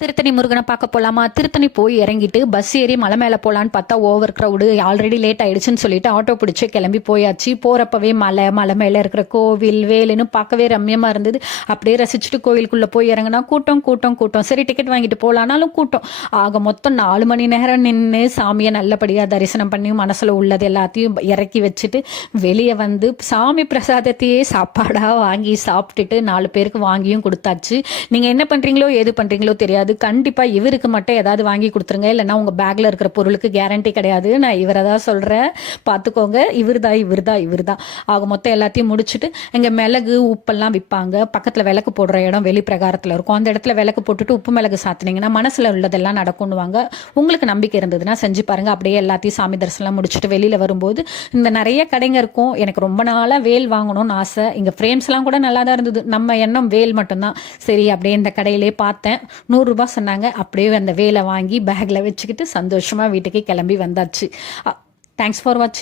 திருத்தணி முருகனை பார்க்க போலாமா? திருத்தணி போய் இறங்கிட்டு பஸ் ஏறி மலை மேலே போகலான்னு பார்த்தா ஓவர் க்ரௌடு, ஆல்ரெடி லேட் ஆயிடுச்சுன்னு சொல்லிட்டு ஆட்டோ பிடிச்சி கிளம்பி போயாச்சு. போகிறப்பவே மலை மேலே இருக்கிற கோவில் வேலுன்னு பார்க்கவே ரம்யமாக இருந்தது. அப்படியே ரசிச்சுட்டு கோவிலுக்குள்ளே போய் இறங்கினா கூட்டம் கூட்டம் கூட்டம். சரி, டிக்கெட் வாங்கிட்டு போகலானாலும் கூட்டம். ஆக மொத்தம் 4 மணி நேரம் நின்று சாமியை நல்லபடியாக தரிசனம் பண்ணி மனசில் உள்ளது எல்லாத்தையும் இறக்கி வச்சுட்டு வெளியே வந்து சாமி பிரசாதத்தையே சாப்பாடாக வாங்கி சாப்பிட்டுட்டு 4 பேருக்கு வாங்கியும் கொடுத்தாச்சு. நீங்கள் என்ன பண்ணுறீங்களோ ஏது பண்ணுறீங்களோ தெரியாது, கண்டிப்பா இவருக்கு மட்டும் ஏதாவது வாங்கி கொடுத்துருங்க, இல்லைன்னா உங்க பேக்ல இருக்கிற பொருளுக்கு கேரண்டி கிடையாது. நான் இவரை தான் சொல்றேன், பார்த்துக்கோங்க. இவர்தான். ஆக மொத்தம் எல்லாத்தையும் முடிச்சுட்டு எங்க மிளகு உப்பெல்லாம் விற்பாங்க. பக்கத்துல விளக்கு போடுற இடம் வெளி பிரகாரத்துல இருக்கும். அந்த இடத்துல விளக்கு போட்டுட்டு உப்பு மிளகு சாத்தினீங்கன்னா மனசுல உள்ளதெல்லாம் நடக்கும்னுவாங்க. உங்களுக்கு நம்பிக்கை இருந்ததுன்னா செஞ்சு பாருங்க. அப்படியே எல்லாத்தையும் சாமி தரிசனம் முடிச்சுட்டு வெளியில வரும்போது இந்த நிறைய கடைங்க இருக்கும். எனக்கு ரொம்ப நாளா வேல் வாங்கணும்னு ஆசை. இங்க ஃப்ரேம்ஸ் எல்லாம் கூட நல்லா தான் இருந்தது. நம்ம எண்ணம் வேல் மட்டும்தான். சரி, அப்படியே இந்த கடையிலே பார்த்தேன். 100 ரூபாய் சொன்னாங்க. அப்படியே அந்த வேலை வாங்கி பேக்ல வச்சுக்கிட்டு சந்தோஷமா வீட்டுக்கு கிளம்பி வந்தாச்சு. தேங்க்ஸ் ஃபார் வாட்சிங்.